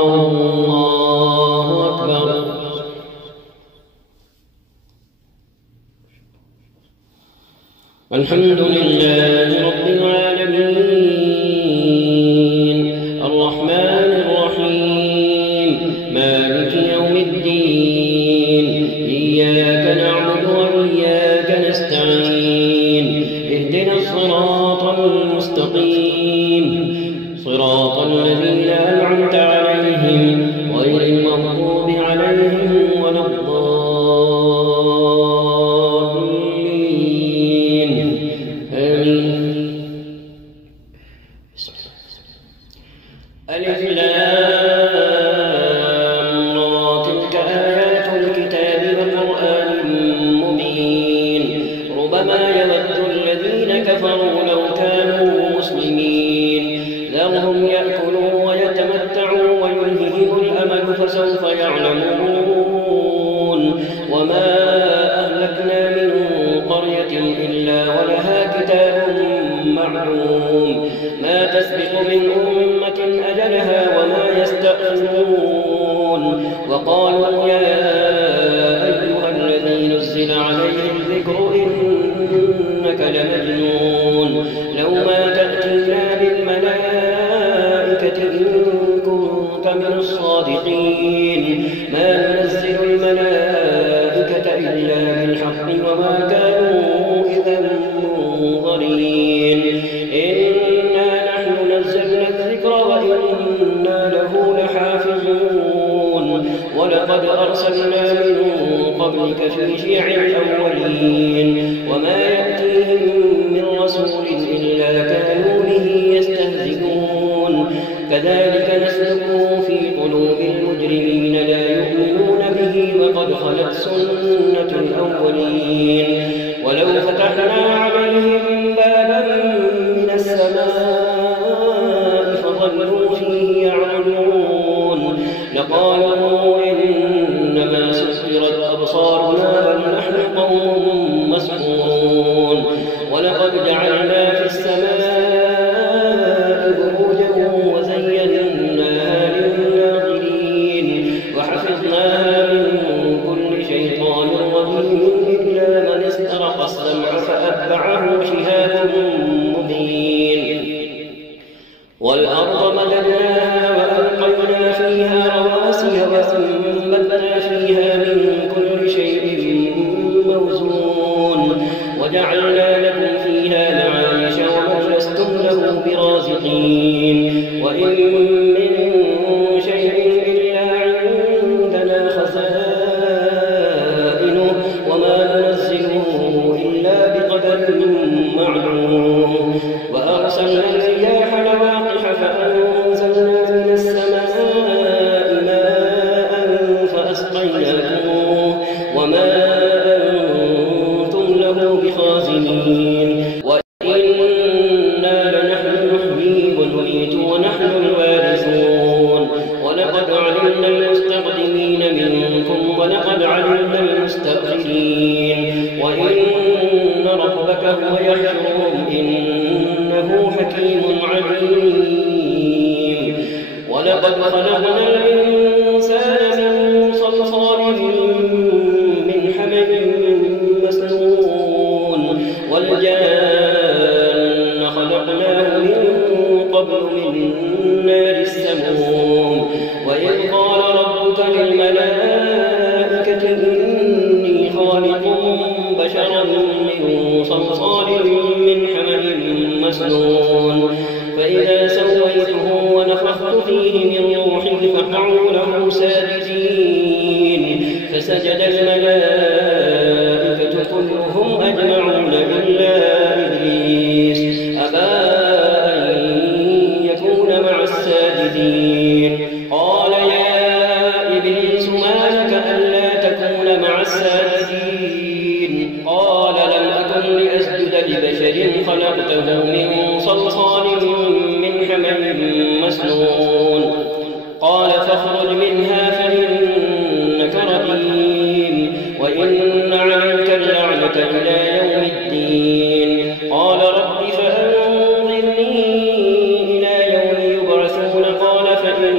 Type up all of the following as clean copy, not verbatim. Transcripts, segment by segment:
الله أكبر. الحمد لله رب العالمين الرحمن الرحيم مالك يوم الدين إياك نعبد وإياك نستعين اهدنا الصراط المستقيم صراط الذين أنعمت عليهم غير المغضوب عليهم ولا الضالين آمين. ألف لام را تلك آيات الكتاب وقرآن مبين ربما يود الذين كفروا لو كانوا مسلمين ذرهم يأكلوا ويتمتعوا ويلههم الأمل فسوف يعلمون وما أهلكنا من قرية إلا ولها كتاب معلوم ما تسبق من أمة أجلها وما يستأخرون وقالوا يا أيها الذي نزل عليه الذكر إنك لمجنون لو ما تأتينا بالملائكة إن كنت من الصادقين ما ننزل الملائكة إلا بالحق وما كانوا إذا منظرين إنا نحن نزلنا الذكر وإنا له لحافظون ولقد أرسلنا من قبلك في شيع الأولين وما يأتيهم من رسول إلا كانوا به يستهزئون كذلك نسلكه في قلوب المجرمين لا يؤمنون به وقد خلت سنة الأولين ولو فتحنا عليهم بابا من السماء فظلوا فيه يعرجون لقالوا إنما سكرت أبصارنا بل نحن قوم مسحورون ولقد جعلنا في السماء بروجا وزيناها للناظرين وحفظناها من كل شيطان رجيم إلا من استرق السمع فأتبعه شهاب مبين والأرض مددناها وألقينا فيها رواسي وأنبتنا فيها من كل شيء موزون وجعلنا لكم فيها معايش ومن لستم له برازقين وإن من شيء إلا عندنا خزائنه وما ننزله إلا بقدر معلوم وأرسلنا الرياح لواقح فأنزلنا من السماء ماء فأسقيناكموه وما أنتم له بخازنين وإنا لنحن نحيي ونميت ونحن الوارثون ولقد علمنا المستقدمين منكم ولقد علمنا المستأخرين وإن ربك هو يحشرهم إنه حكيم عليم ولقد خلقنا الإنسان من صلصال من حمأ مسنون والجان خلقناه من قبل من نار السموم وإذ قال ربك للملائكة إني خالق بشرا من صلصال من حمأ مسنون فإذا سويته ونفخت فيه من روحي فقعوا له ساجدين فسجد الملائكة كلهم أجمعون إلا إبليس أبى أن يكون مع الساجدين قال يا إبليس ما لك ألا تكون مع الساجدين قال لم أكن لأسجد لبشر خلقته من صلصال من حمأ مسنون قال فاخرج منها فإنك رجيم وإن عليك اللعنة إلى يوم الدين قال رب فأنظرني إلى يوم يبعثون قال فإن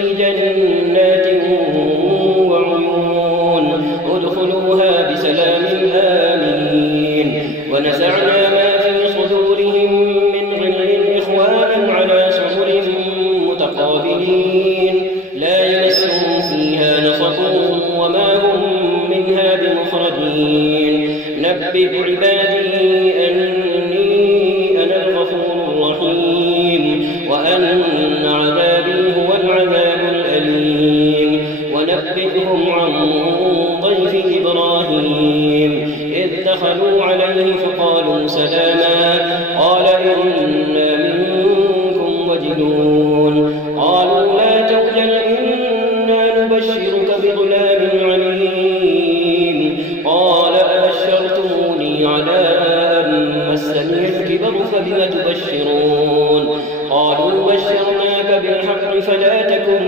في جنات وعيون ادخلوها بسلام آمنين ونزعنا ما في صدورهم من غل إخوانا على سرر متقابلين لا يمسهم فيها نصب وما هم منها بمخرجين نبئ عبادي أني أنا الغفور الرحيم وأن عذابي هو العذاب الأليم ونبئهم عن ضيف إبراهيم إذ دخلوا عليه فقالوا سلاما قال إنا منكم وجلون قالوا لا توجل إنا نبشرك بغلام عليم قال أبشرتموني على أن مسني الكبر فبم تبشرون قالوا بشرناك بالحق فلا تكن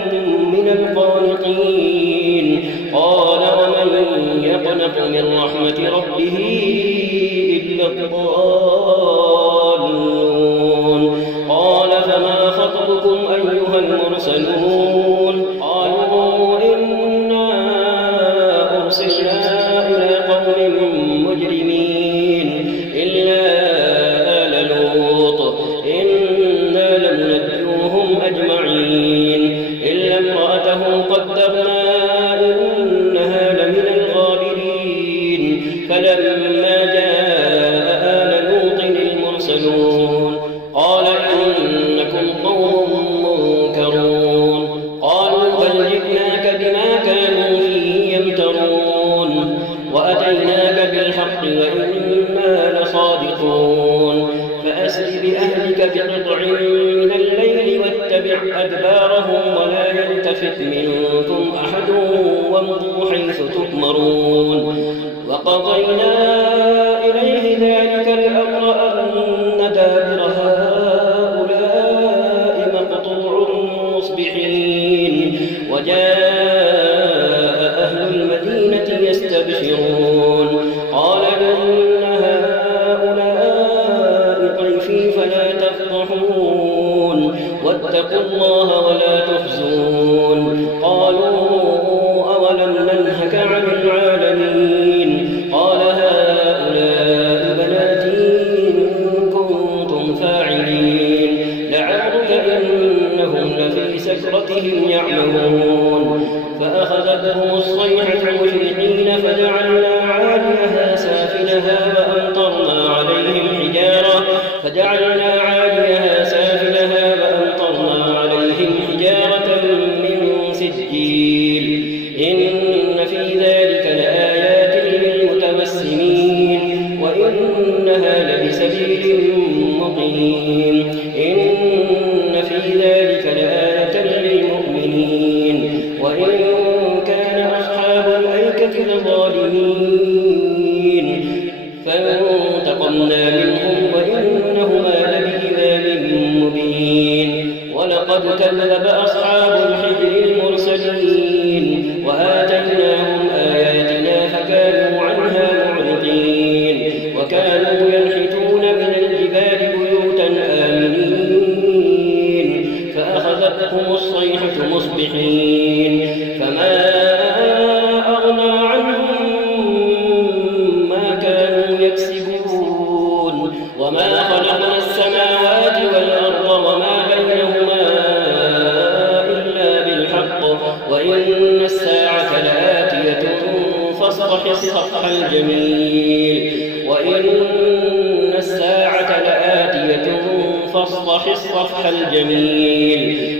من القانطين قال ومن يقنط من رحمة ربه إلا الضالون قال فما خطبكم أيها المرسلون قالوا إنا أرسلنا إلى قوم مجرمين إلا آل لوط إنا لمنجوهم أجمعين إلا امرأته قدرنا إنها لمن الغابرين فلما جاء آل لوط المرسلون قال إنكم قوم منكرون قالوا بل جئناك بما كانوا فيه يمترون وأتيناك بالحق وإنا لصادقون فأسر بأهلك بقطع من الليل واتبع أدبارهم ولا يلتفت منكم أحد وامضوا حيث تؤمرون وقضينا إليه ذلك الأمر أن دابر هؤلاء مقطوع مصبحين وجاء أهل المدينة يستبشرون قال إن هؤلاء ضيفي فلا تفضحون واتقوا الله ولا تخزون قالوا أولم ننهك عن العالمين قال هؤلاء بناتي إن كنتم فاعلين لعمرك إنهم لفي سكرتهم يعمهون فأخذتهم الصيحة مشرقين فجعلنا عاليها سافلها وأمطرنا عليهم حجارة من سجيل إن في ذلك لآيات للمتوسمين وإنها لبسبيل مقيم إن في ذلك لآية للمؤمنين وإن كان أصحاب الأيكة لظالمين فانتقمنا منهم وإنهما لبإمام مبين ولقد كذب أصحاب الحجر المرسلين وآتيناهم آياتنا فكانوا عنها معرضين وكانوا ينحتون من الجبال بيوتا آمنين فأخذتهم الصيحة مصبحين فما أغنى عنهم ما كانوا يكسبون وما خلقنا السماوات والأرض وما بينهما إلا بالحق وإن الساعة لآتية فاصفح الصفح الجميل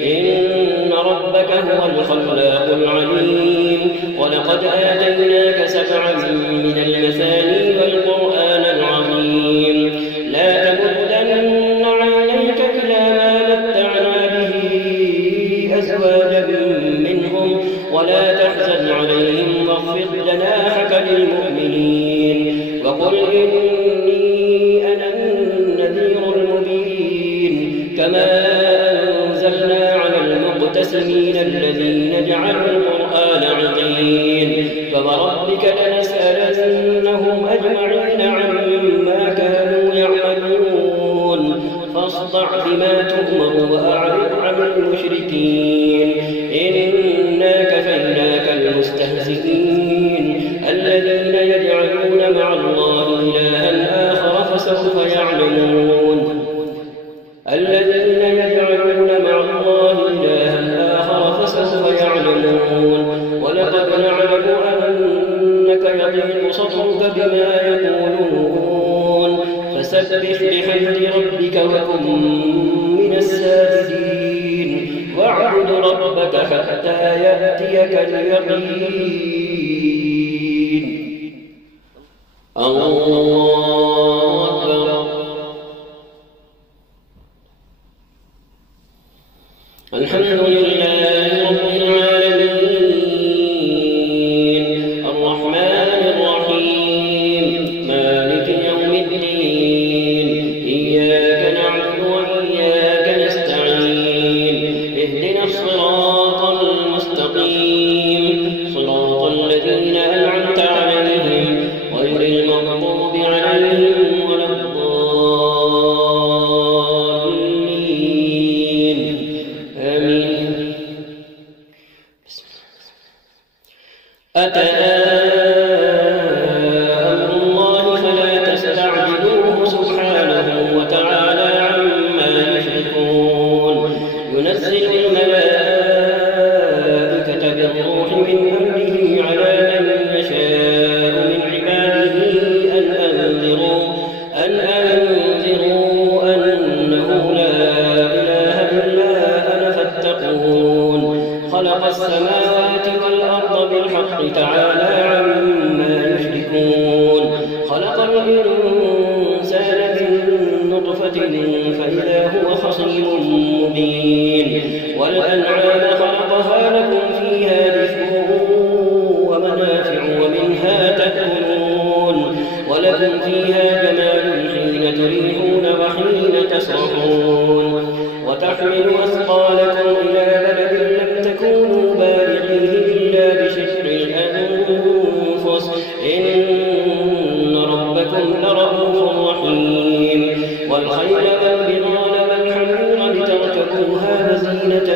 إن ربك هو الخلاق العليم ولقد آتيناك 7 من المثاني والقرآن العظيم لا تمدن عينيك إلى ما متعنا به أزواجا منهم ولا تحزن عليهم واخفض جناحك للمؤمنين وقل إني أنا النذير المبين كما أنزلنا على المقتسمين الذين جعلوا القرآن عظيم فوربك لنسألنهم أجمعين عما كانوا يعملون فاصدع بما تؤمر وأعرض عن المشركين فسبح بحمد ربك وكن من الساجدين واعبد ربك حتى يأتيك اليقين. الله أكبر. الحمد لله رب العالمين الرحمن الرحيم مالك يوم الدين إياك نعبد وإياك نستعين اهدنا الصراط المستقيم صراط الذين أنعمت عليهم غير المغضوب عليهم ولا الضالين آمين. أتى أمر الله فلا تستعجلوه سبحانه وتعالى عما يشركون. ينزل الملائكة بالروح من أمره على من يشاء من عباده أن أنذروا أنه لا إله إلا أنا فاتقون. خلق السماوات والأرض بالحق تعالى عما يشركون. خلق الإنسان من نطفة فإذا هو خصيم مبين. والأنعام خلقها لكم فيها دفء ومنافع ومنها تأكلون ولكم فيها جمال حين تريحون وحين تسرحون. وتحمل أثقالكم إلى بلد لم تكونوا بالغيه إلا بشق الأنفس إن ربكم لرؤوف رحيم. والخيل والبغال والحمير لتركبوها وزينة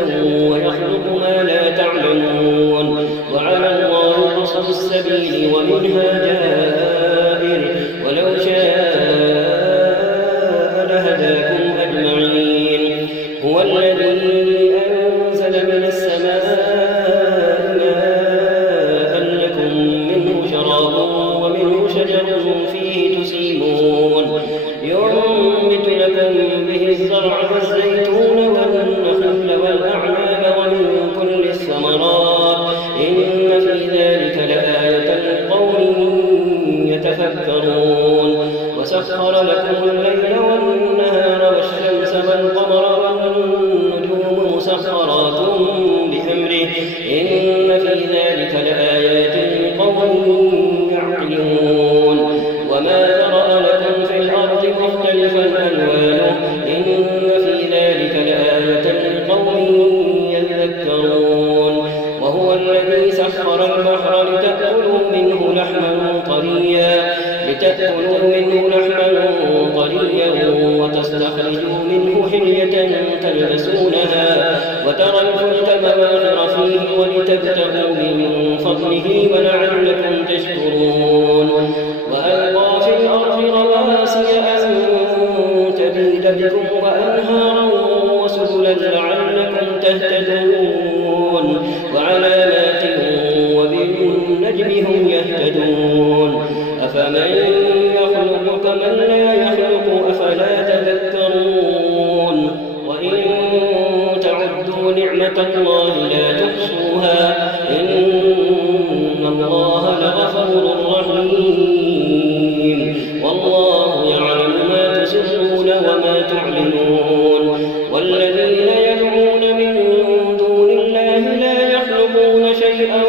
ويخلق ما لا تعلمون. وعلى الله قصد السبيل ومنها جائر ولو شاء لهداكم أجمعين. هو الذي أنزل من السماء ماء لكم منه شراب ومنه شجر فيه تسيمون. ينبت لكم به الزرع والزيتون والنخل والأعناب ومن كل الثمرات إن في ذلك لآية لقوم يتفكرون. وسخر لكم الليل والنهار والشمس والقمر والنجوم مسخرات بأمره إن في ذلك لآيات لقوم يعقلون. وما ذرأ لكم في الأرض مختلفا ألوانه إن في ذلك لآية لقوم يذكرون. وهو الذي سخر البحر لتأكلوا منه لحما طريا وتستخرجوا منه حلية تلبسونها وترى الفلك مواخر فيه ولتبتغوا من فضله ولعلكم تشكرون. وألقى في الأرض رواسي أن تميد بكم وأنهارا وسبلا لعلكم تهتدون. وعلامات وبالنجم هم يهتدون. أفمن يخلق كمن لا يخلق أفلا تذكرون. وإن تعدوا نعمة الله لا تحصوها إن الله لغفور رحيم. والله يعلم ما تسرون وما تعلنون. والذين يدعون من دون الله لا يخلقون شيئا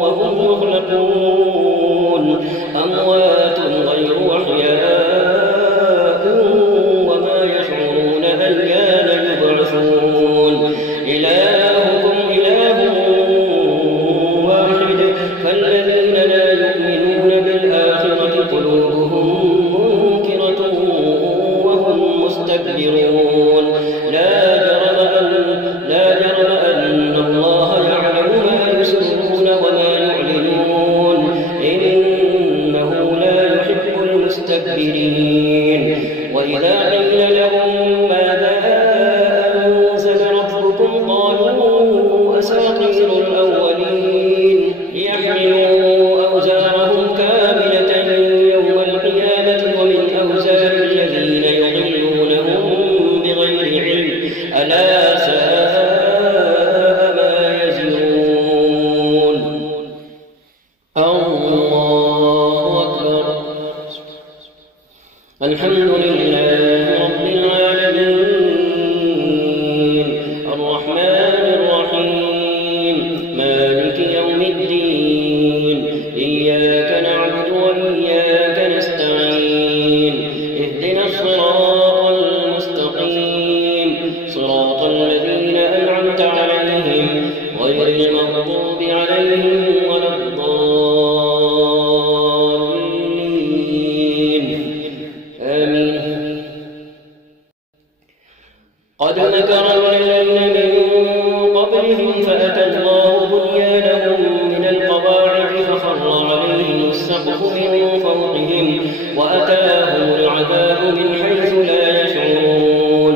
وهم يخلقون أموات غير أحياء وما يشعرون أيان يبعثون. إلهكم إله واحد فالذين لا يؤمنون بالآخرة قلوبهم ألا ساء ما يزرون. الله أكبر. الحمد لله رب العالمين الرحمن الرحيم مالك يوم الدين إياك نعبد وإياك نستعين اهدنا الصراط المستقيم صراط الذين أنعمت عليهم غير المغضوب عليهم ولا الضالين آمين. قد مكر الذين من قبلهم فأتى الله بنيانهم من القواعد فخر عليهم السقف من فوقهم وأتاهم العذاب من حيث لا يشعرون.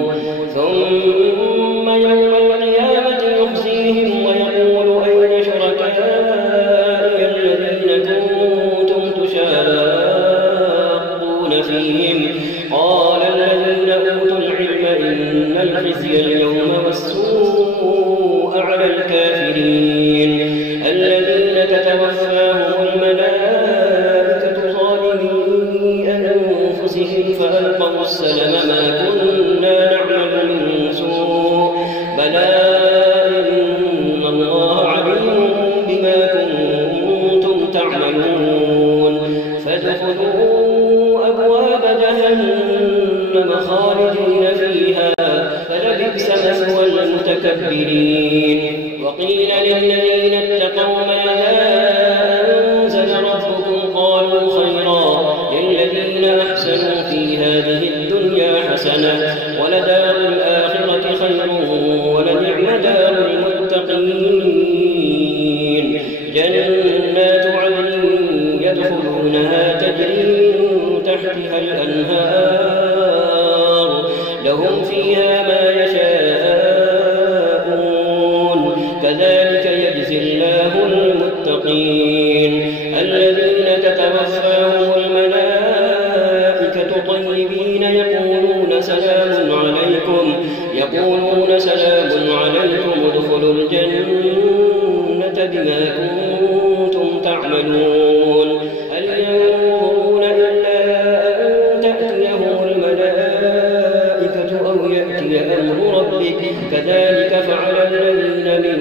ثم يوم القيامة يخزيهم ويقول أين شركائي الذين كنتم تشاقون فيهم قال الذين أوتوا العلم إن الخزي اليوم والسوء على الكافرين الذين تتوفاهم الملائكة ظالمي أنفسهم فألقوا السلم ما كنا نعمل من سوء بلى إن الله عليم بما كنتم تعملون. فادخلوا أبواب جهنم خالدين فيها فلبئس مثوى المتكبرين. وقيل للذين اتقوا ماذا أنزل ربكم قالوا خيرا للذين أحسنوا في هذه الدنيا حسنة ولدار الآخرة خير ولنعم دار المتقين. جنات عدن يدخلونها تجري من تحتها الأنهار لهم فيها ما يشاءون كذلك يجزي الله المتقين الذين تتوفاهم الملائكة طيبين يقولون سلام عليكم ادخلوا الجنة بما كنتم تعملون. هل ينظرون إلا أن تأتيهم الملائكة أو يأتي أمر ربك كذلك فعل الذين من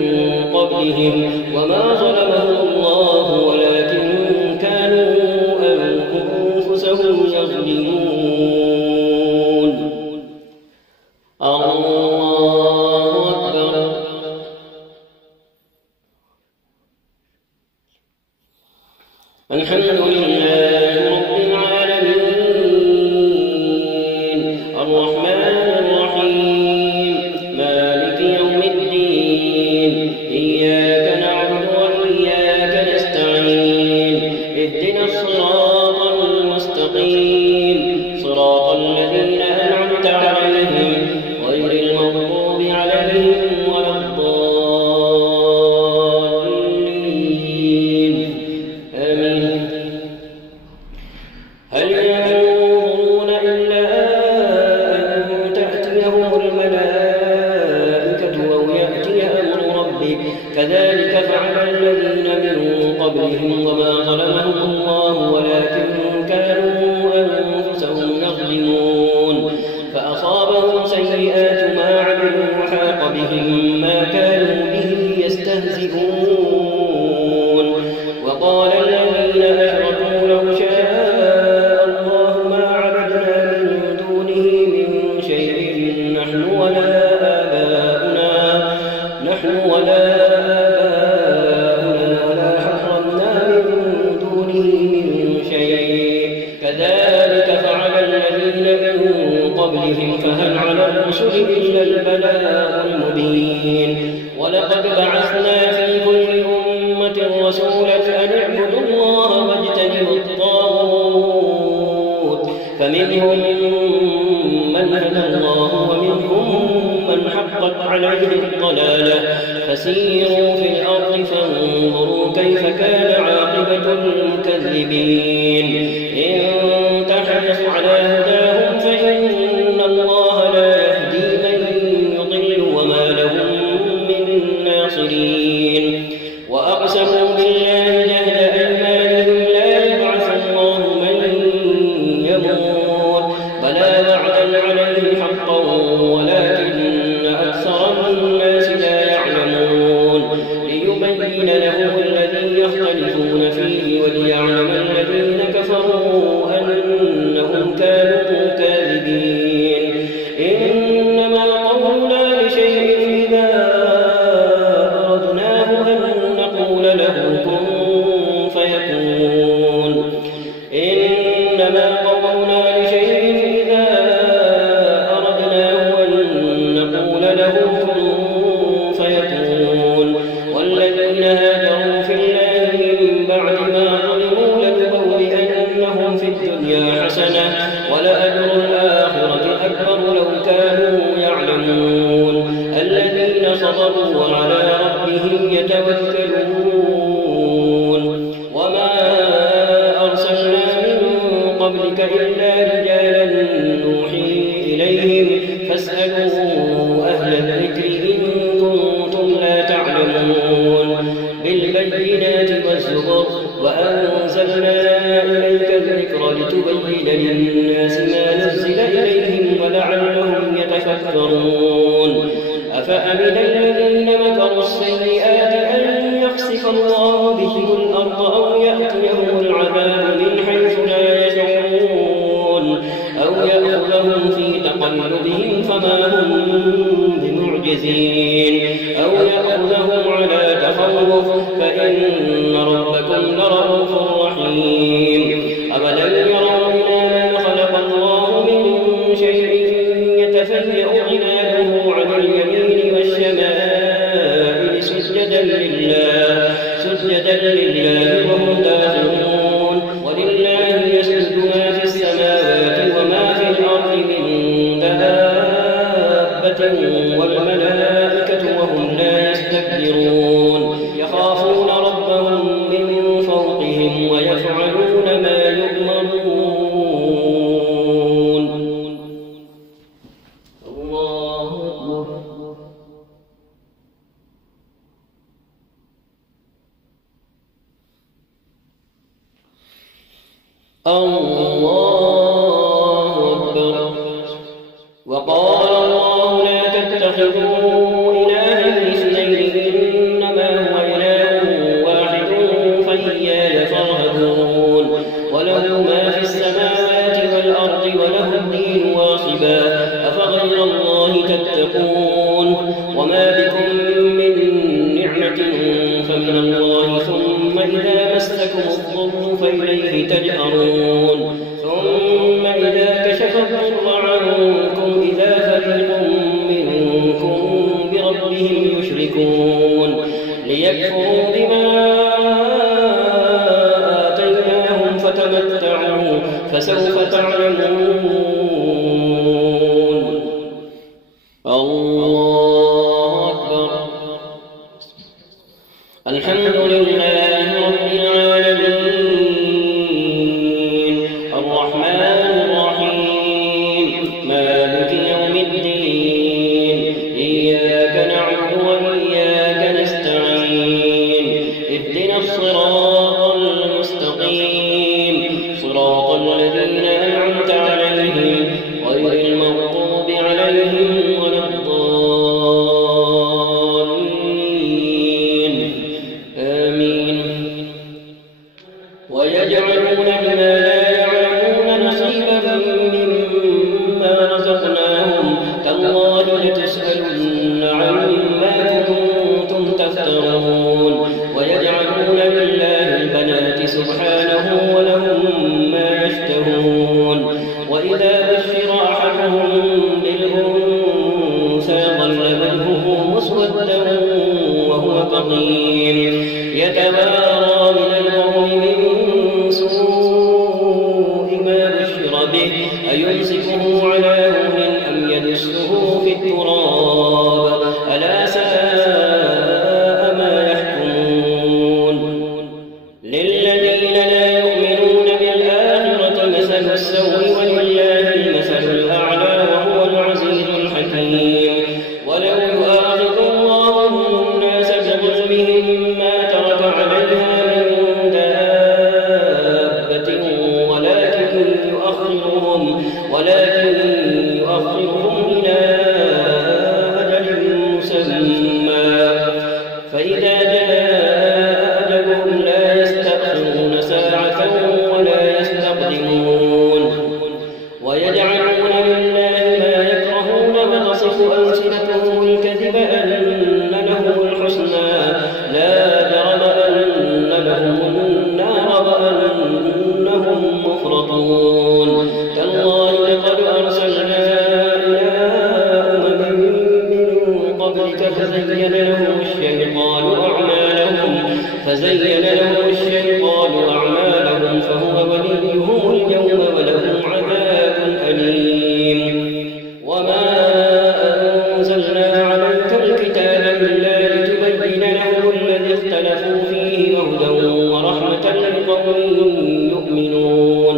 قبلهم وما ظلمهم الله ولكن كانوا أنفسهم يظلمون. الله أكبر. الحمد لله رب العالمين الرحمن الرحيم مالك يوم الدين إياك نعبد وإياك نستعين اهدنا الصراط المستقيم صراط الذين أنعمت عليهم غير المغضوب عليهم ولا الضالين آمين. هل ينظرون إلا أن تأتيهم الملائكة أو يأتي أمر ربك كذلك فعل الذين من قبلهم وما ظلمهم الله ولكن كانوا أنفسهم يظلمون. فأصابهم سيئات ما عملوا وحاق بهم ما كانوا به يستهزئون. وقال الذين أشركوا لو شاء الله ما عبدنا من دونه من شيء نحن ولا آباؤنا ولا حرمنا من دونه من شيء كذلك فعل الذين من قبلهم فهل على الرسل إلا البلاغ المبين. ولقد بعثنا في كل أمة رسولا أن اعبدوا الله واجتنبوا الطاغوت فمنهم من هدى الله ومنهم من حقت عليه الضلالة فسيروا في الأرض فانظروا كيف كان عاقبة المكذبين. إن تحرص على هداهم فإن الله لا يهدي من الذين صبروا وعلى ربهم يتوكلون. وما أرسلنا من قبلك إلا رجالا نوحي إليهم فاسألوا أهل الذكر إن كنتم لا تعلمون. بالبينات والزبر وأنزلنا إليك الذكر لتبين للناس ما نزل إليهم ولعلهم يتفكرون. أفأمن الذين مكروا السيئات أن يخسف الله بهم الأرض أو يأتيهم العذاب من حيث لا يشعرون أو يأخذهم في تقلبهم فما هم بمعجزين أو يأخذهم على تخوف فإن ربكم لرؤوف رحيم. أولم يروا إلى ما خلق الله من شيء يتفيأ ظلاله عن اليمين والشمائل سجدا لله وهم داخلون. ولله يسجد ما في السماوات وما في الأرض من دابة والملائكة وهم لا يستكبرون يخافون ربهم من فوقهم ويفعلون ما يؤمرون. الله أكبر. الله أكبر. وقال الله لا تتخذوا إلهين اثنين إنما هو إله واحد فإياي فارهبون. وله ما في السماوات والأرض وله الدين واصبا أفغير الله تتقون. وما بكم من نعمة فمن الله ثم إذا مسكم الضر فإليه تجأرون. ثم إذا كشف الضر عنكم إذا فريق منكم بربهم يشركون ليكفروا بما آتيناهم فتمتعوا فسوف تعلمون. الله أكبر. الحمد لله رب العالمين الرحمن الرحيم مالك يوم الدين إياك نعبد وإياك نستعين اهدنا الصراط المستقيم صراط الذين أنعمت عليهم غير المغضوب عليهم ولا الضالين آمين. ويجعلون بما لا يعلمون نصيبا مما رزقناهم تالله لتسألن عما كنتم تفترون. ويجعلون لله البنات سبحانه ولهم ما يشتهون. وإذا بشر أحدهم بالأنثى ظل وجهه مسودا وهو كظيم يتوارى من القوم من سوء ما بشر به أيمسكه على هون أم يدسه في التراب ألا ساء ما يحكمون. للذين لا يؤمنون بالآخرة مثل السوء ولله المثل الأعلى وهو العزيز الحكيم. ولو يؤاخذ الله الناس بظلمهم ما ترك عليها من دابة ولكن يؤخرهم إلى أجل مسمى فإذا جاء أجلهم لا يستأخرون ساعة ولا يستقدمون. ويجعلون لله ما يكرهون وتصف ألسنتهم الكذب أن لهم الحسنى لا جرم أن لهم النار وأنهم مفرطون. تالله لقد أرسلنا إلى أمم من قبلك فزين لهم الشيطان أعمالهم فهو وليهم اليوم ولهم عذاب أليم. وما أنزلنا عليك الكتاب إلا لتبين لهم الذي اختلفوا فيه وهدى ورحمة لقوم يؤمنون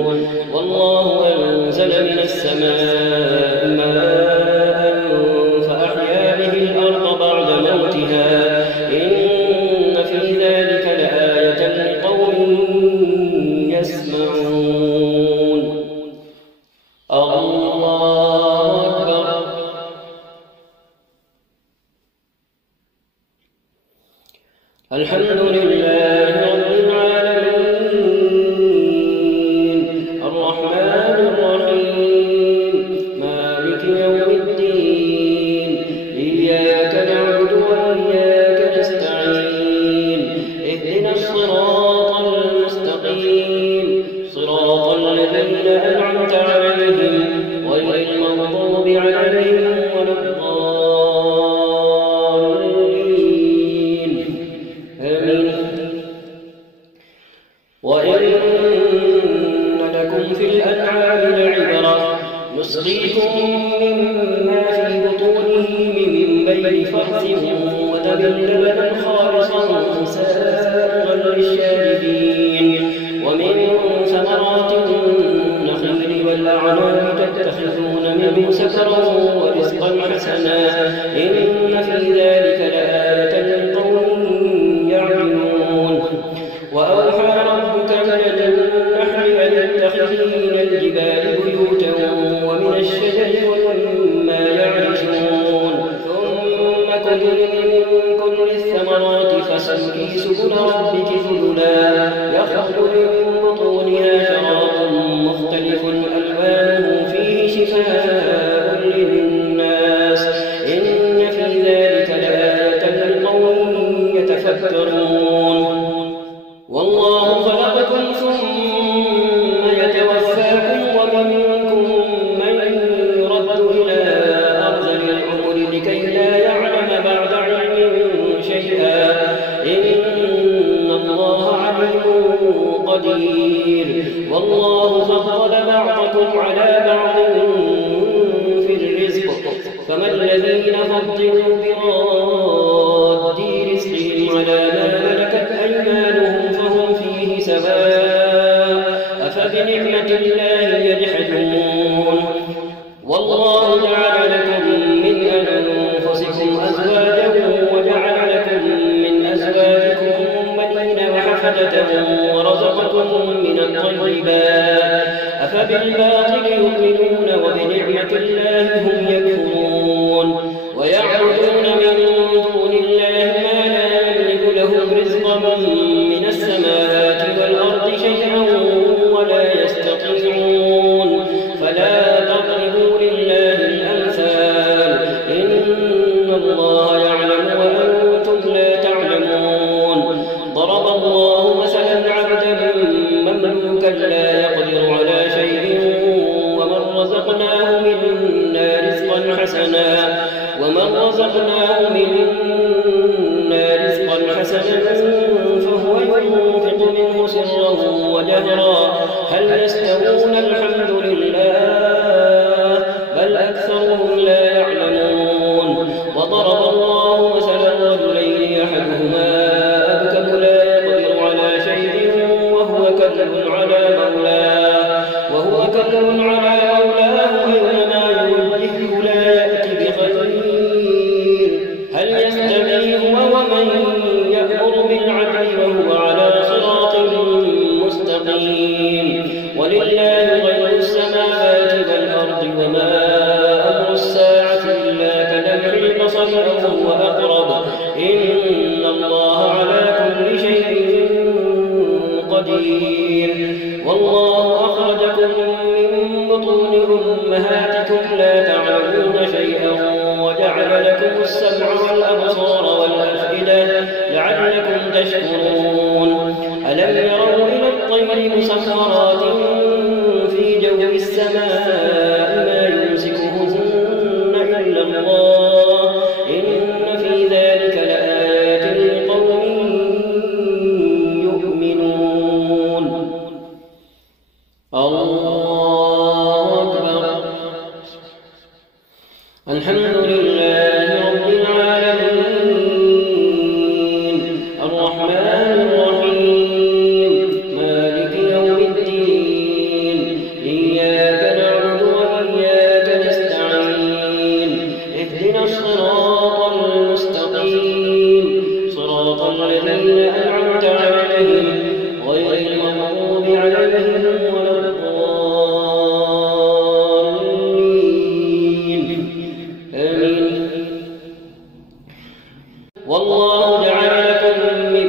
والله أنزل من السماء ماء فأحيا به الأرض بعد موتها إن في ذلك لآية لقوم يسمعون الله أكبر. الحمد لله رب العالمين الرحمن الرحيم مالك يوم الدين إياك نعبد وإياك نستعين اهدنا الصراط المستقيم صراط الذين أنعمت عليهم غير المغضوب عليهم ولا الضالين آمين. وإن لكم في الأنعام لعبرة نسقيكم مما في بطونه من بين فرث ودم لبنا خالصا سائغا للشاربين ومن ثمرات النخيل والأعناب تتخذون منه سكرا ورزقا حسنا إن في ذلك لآية لقوم يعقلون. وأوحى ربك إلى النحل أن اتخذي من الجبال بيوتا ومن الشجر ومما يعرشون ثم كلي من كل الثمرات فسلكي سبل ربك ذللا يخرج من بطونها شراب مختلف ألوانه فيه شفاء للناس إن في ذلك لآية لقوم يتفكرون. والله خلقكم ثم يتوفاكم ومنكم من يرد إلى أرذل العمر لكي لا يعلم بعد علم شيئا إن الله عليم قدير. والله فضل بعضكم على بعض في الرزق فما الذين فضلوا براد رزقهم على ما ملكت أيمانهم فهم فيه سواء أفبنعمة الله يجحدون. والله جعل لكم من أنفسكم أزواجا وجعل لكم من أزواجكم بنين وحفدة ورزقكم من الطيبات أفبالباطل يؤمنون وبنعمة الله هم يكفرون ويعبدون من دون الله ما لا يملك لهم رزقا من السماوات والأرض شيئا ولا يستطيعون فلا تضربوا لله الأمثال إن الله يعلم وأنتم لا تعلمون. ضرب الله مثلا عبدا مملوكا لا يقدر على شيء ومن رزقناه منا رزقا فهو ينفق منه سرا وجهرا هل يستوون الحمد لله بل أكثرهم لا يعلمون. وضرب الله مثلا رجلين أحدهما أبكم لا يقدر على شيء وهو كل على مولاه أينما يوجهه لا يأتي بخير هل يستوي هو ومن يأمر بالعدل وهو على صراط مستقيم. ولله غيب السماوات والأرض وما أمر الساعة إلا كلمح البصر أو هو أقرب إن الله على كل شيء قدير. والله أخرجكم من بطون أمهاتكم لا تعلمون شيئا وجعل لكم السمع والأبصار والأفئدة لعلكم تشكرون. ألم يروا إلى الطير مسخرات في جو السماء ما يمسكهن إلا الله إن في ذلك لآيات لقوم يؤمنون. الله أكبر. الحمد لله رب العالمين صراط الذين أنعمت عليهم غير المغضوب عليهم ولا الضالين آمين. والله جعل لكم من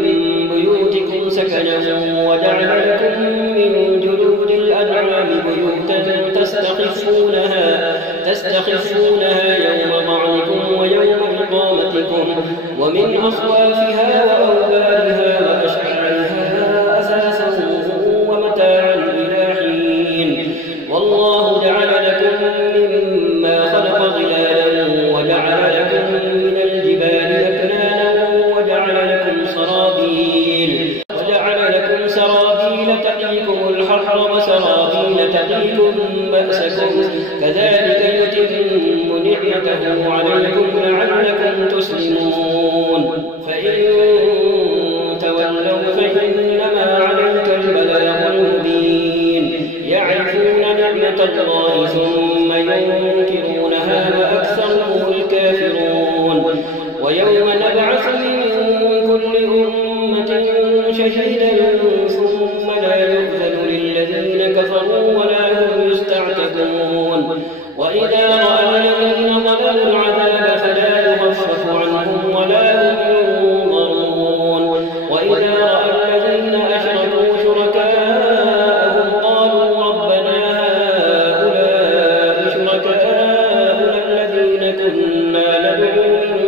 بيوتكم سكنا وجعل لكم من جلود الأنعام بيوتا تستخفونها يوم ظعنكم ويوم إقامتكم ومن أصوافها وأوبارها وأشعارها أثاثا ومتاعا إلى حين. والله جعل لكم مما خلق ظلالا وجعل لكم من الجبال أكنانا وجعل لكم سرابيل تقيكم الحر وسرابيل تقيكم بأسكم كذلك يتم نعمته عليكم لعلكم تسلمون. فإن تولوا فإنما عليك البلاغ المبين. يعرفون نعمة الله ثم ينكرونها وأكثرهم الكافرون. ويوم نبعث من كل أمة شهيدا ثم لا يؤذن للذين كفروا ولا هم يستعتبون. وإذا رأى الذين ظلموا العذاب فلا يخفف عنهم ولا هم ينظرون. وإذا رأى الذين أشركوا شركاءهم قالوا ربنا هؤلاء شركاؤنا الذين كنا ندعو من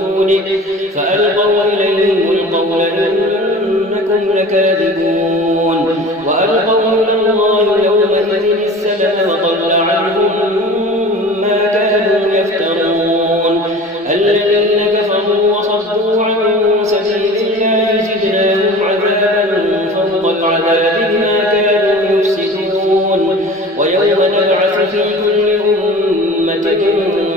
دونك فألقوا إليهم القول إنكم لكاذبون. وألقوا إلى الله يومئذ السلم وضل عنهم ما كانوا يفترون. الذين كفروا وصدوا عن سبيل الله زدناهم عذابا فوق العذاب بما كانوا يفسدون. ويوم نبعث في كل أمة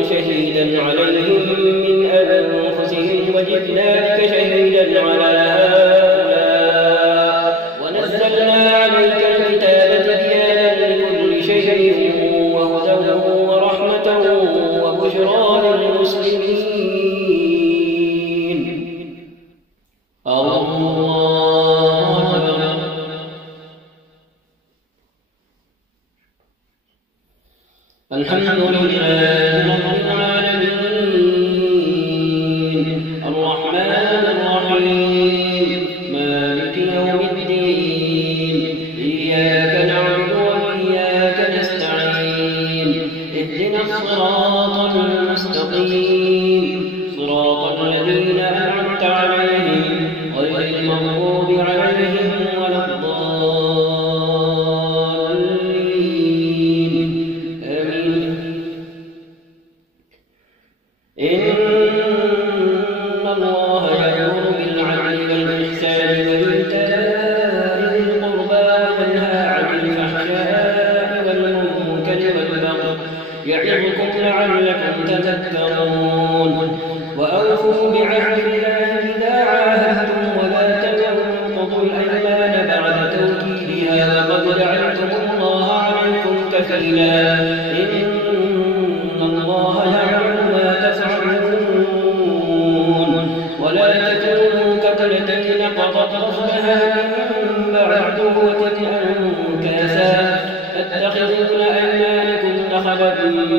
شهيدا عليهم من أنفسهم وجئنا بك شهيدا على هؤلاء ونزلنا عليك الكتاب تبيانا لكل شيء وهدى ورحمة وبشرى للمسلمين. الله أكبر. الحمد لله رب العالمين الرحمن الرحيم مالك يوم الدين إياك نعبد وإياك نستعين اهدنا الصراط المستقيم صراط الذين أنعمت عليهم غير المغضوب عليهم ولا الضالين آمين. إن الله يأمر بالعدل والإحسان وإيتاء ذي القربى وينهى عن الفحشاء والمنكر والبغي يعظكم لعلكم تذكرون. وأوفوا بعهد الله إذا عاهدتم ولا تنقضوا الأيمان بعد توكيدها وقد جعلتم الله عليكم كفيلا إن الله يعلم ما تفعلون. ولا تكونوا كالتي نقضت غزلها من بعد قوة أنكاثا تتخذون أيمانكم دخلا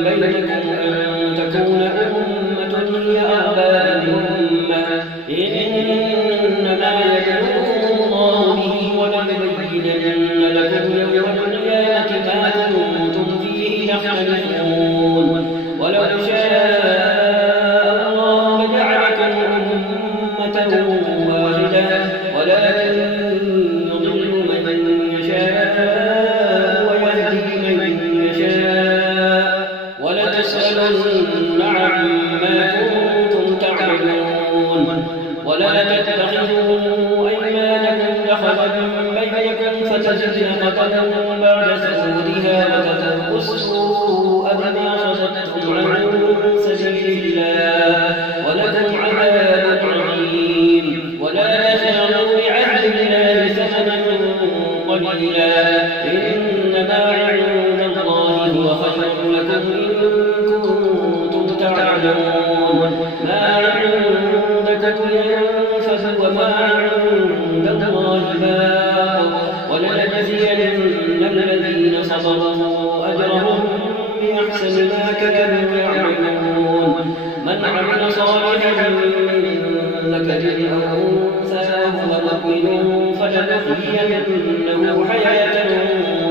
بينكم أن تكون أمة هي أربى من أمة إنما يبلوكم الله به وليبينن لكم يوم القيامة ما كنتم فيه تختلفون. ولو شاء الله لجعلكم أمة واحدة ولكن يضل من يشاء ويهدي من يشاء ولتسألن عما كنتم تعملون. ولا تتخذوا أيمانكم دخلا بينكم فتزل قدم بعد ثبوتها وتذوقوا السوء بما صددتم عن سبيل الله ولكم عذاب عظيم. ولا تشتروا بعهد الله ثمنا قليلا إنما عند الله هو خير لكم إن كنتم تعلمون. ما عندكم ينفد وما عند الله باق ولنجزين الذين صبروا أجرهم بأحسن ما كانوا يعملون من عمل صالحا من ذكر أو أنثى وهو مؤمن فلنحيينه حياة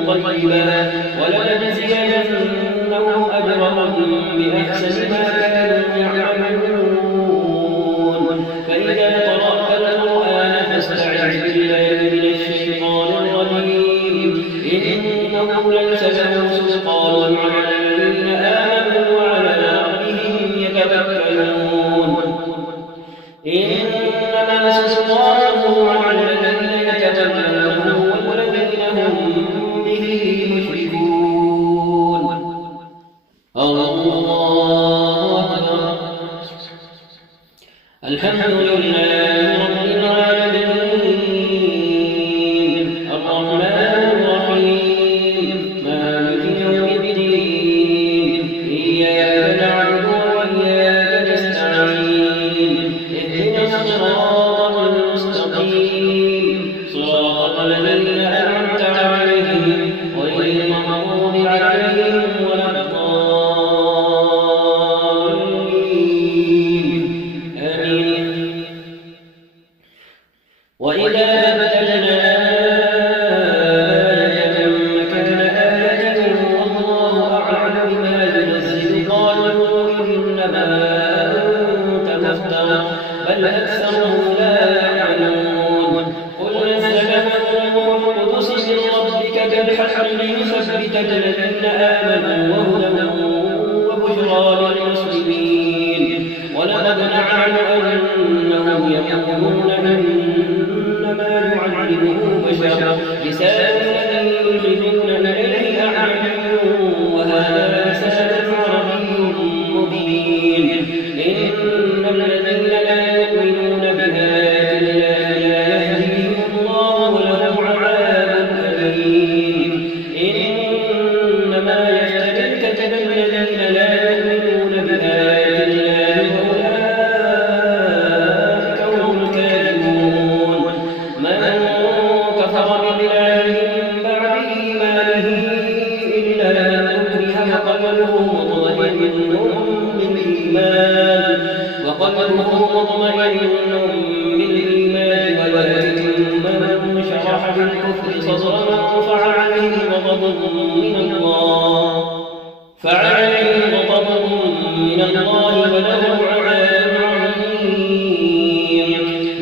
طيبة ولنجزينهم أجرهم بأحسن ما كانوا يعملون فإذا قرأت القرآن فاستعذ بالله من الشيطان الرجيم إنه ليس له سلطان على الذين آمنوا وعلى ربهم يتوكلون إنما سلطانه على الذين يتوكلونه والذين هم به مشركون الله أكبر الحمد لله رب العالمين الرحمن الرحيم مالك يوم الدين إياك نعبد وإياك نستعين اهدنا الصراط المستقيم صراط الذين أنعمت عليهم غير المغضوب عليهم ولا الضالين آمين وإذا بدلنا آية مكان آية والله أعلم بما ينزل قالوا إنما أنت مفتر بل أكثرهم لا يعلمون قل نزله الروح القدس من ربك بالحق ليثبت الذين آمنوا وهدى وبشرى للمسلمين ولقد نعلم أنهم يقولون إنما يعلمه بشر لسان الذي يلحدون إليه أعجمي وهذا لسان عربي مبين إن الذين لا يؤمنون بآيات الله لا يهديهم الله ولهم عذاب أليم إنما يفتري الكذب الذين لا يؤمنون بآيات الله وأولئك هم الكاذبون من كفر بالله من بعد إيمانه إلا من أكره وقلبه مطمئن بالإيمان ولكن من شرح بالكفر صدرا فعليه غضب من الله ولهم عذاب عظيم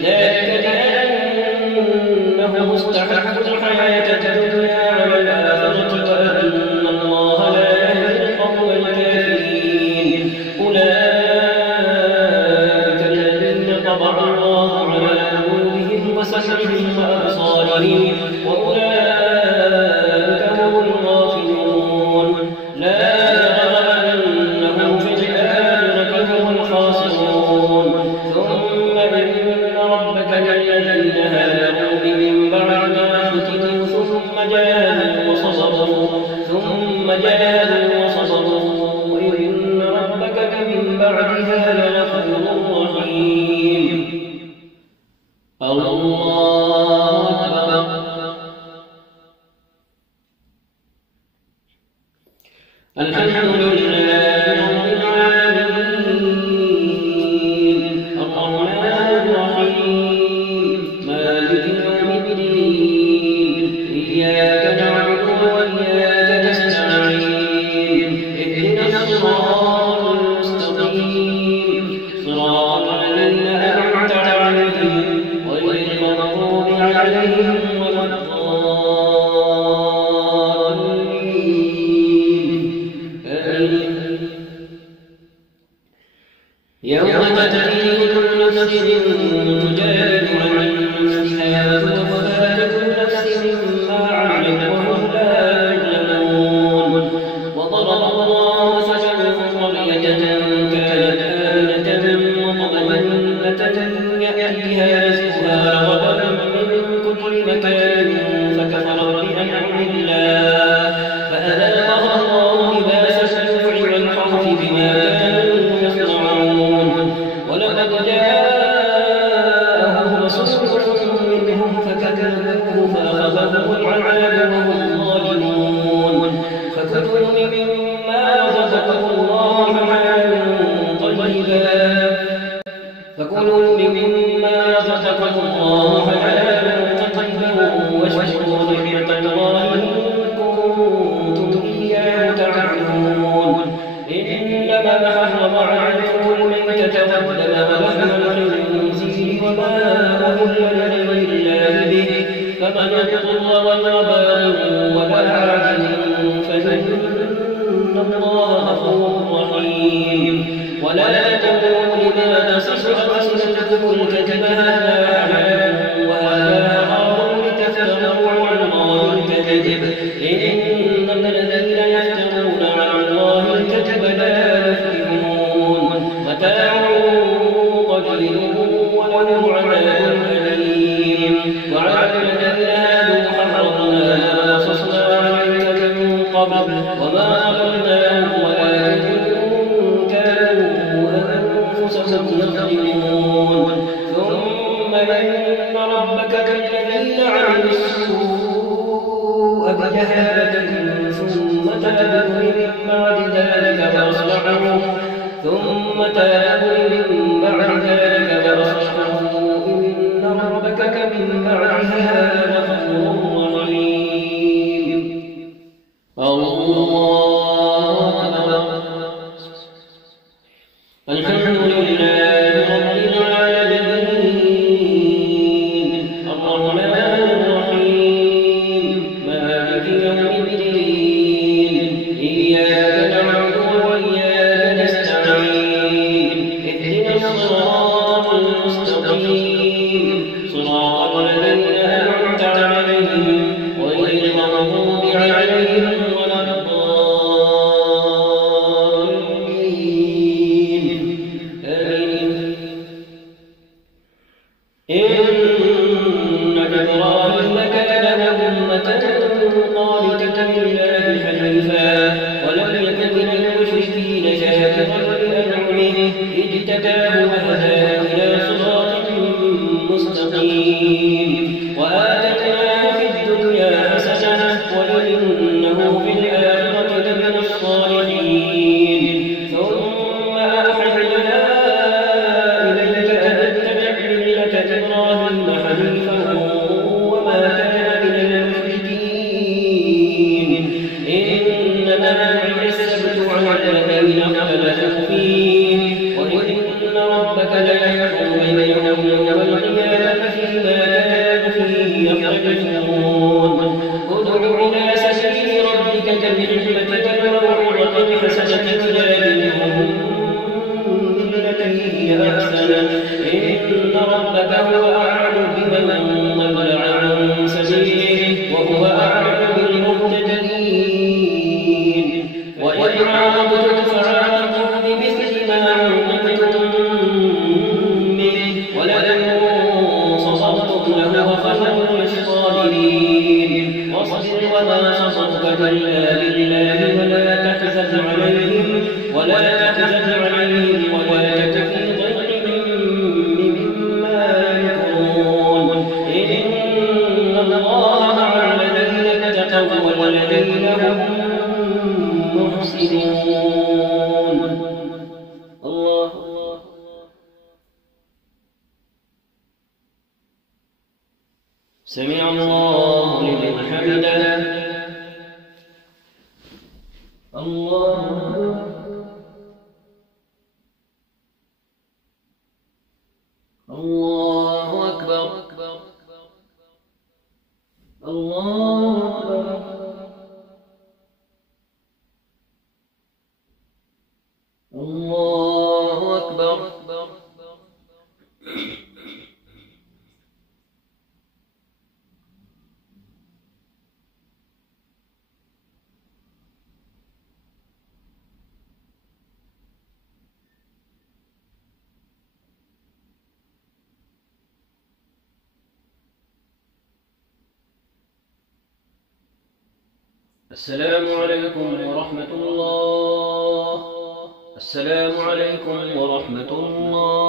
ذلك بأنهم استحبوا الحياة الدنيا على الآخرة وأن الله لا يهدي القوم الكافرين أولئك الذين طبع الله على قلوبهم وسمعهم وأبصارهم وأولئك هم الغافلون لا جرم أنهم في الآخرة هم الخاسرون ثم إن ربك للذين هاجروا من بعد ما فتنوا ثم جاهدوا وصبروا إن ربك من بعدها لغفور رحيم الله أكبر الحمد لله رب العالمين الرحمن الرحيم مالك يوم الدين إياك نعبد وإياك نستعين اهدنا الصراط المستقيم صراط الذين أنعمت عليهم غير المغضوب عليهم ولا الضالين آمين يوم تأتي كل نفس تجادل عن نفسها وتوفى كل نفس ما عملت وهم لا يظلمون وضرب الله مثلا قرية كانت آمنة مطمئنة يأتيها رزقها رغدا من كل مكان فكفرت بأنعم الله فأذاقها الله لباس الجوع والخوف بما كانوا يصنعون ولقد جاءهم كلوا مما رزقكم الله حلالا طيبا واشكروا نعمة الله إن كنتم إياه تعبدون إنما حرم عليكم الميتة والدم ولحم الخنزير وما أهل لغير الله به فمن اضطر غير باغ ولا عاد فإن الله غفور رحيم ولا تقولوا لما تصف ألسنتكم الكذب هذا حلال وهذا حرام لتفتروا على الله الكذب إن الذين يفترون على الله الكذب لا يفلحون متاع قليل ولهم عذاب أليم وعلى الذين هادوا حرمنا ما قصصنا عليك من قبل وما ظلمناهم ولكن كانوا أنفسهم يظلمون ثم إن ربك كالذين عملوا السوء بجهالة ثم تابوا من بعد ذلك فأصلحوا إن ربك من بعدها لغفور رحيم الله أكبر الحمد لله رب العالمين الرحمن الرحيم مالك يوم الدين إياك نعبد وإياك نستعين اهدنا الصراط المستقيم صراط الذين أنعمت عليهم غير المغضوب عليهم ولا الضالين آمين إن إبراهيم كان أمة قانتا لله حنيفا ولم يكن من المشركين شاكرا لأنعمه اجتباه وهداه إلى صراط مستقيم وآتيناه في الدنيا حسنة وإنه في الآخرة لمن الصالحين ثم أوحينا إليك أن اتبع ملة إبراهيم حنيفا وما كان من المشركين إنما جعل السبت على الذين اختلفوا فيه وإن ربك ليحكم بينهم يوم القيامة فيما كانوا فيه يختلفون ادع إلى سبيل ربك بالحكمة والموعظة الحسنة تجادلهم بالتي هي أحسن إن ربك هو أعلم بمن ضل عن سبيله وهو أعلم بالمهتدين وإن عاقبتم فعاقبوا بمثل ما عوقبتم به ولئن صبرتم لهو خير للصابرين واصبر وما صبرك إلا بالله ولا تحزن عليهم ولا تك في ضيق مما يمكرون إن الله مع الذين اتقوا والذين هم محسنون الله سمع الله لمن حمده الله الله أكبر الله أكبر الله أكبر السلام عليكم ورحمة الله. السلام عليكم ورحمة الله.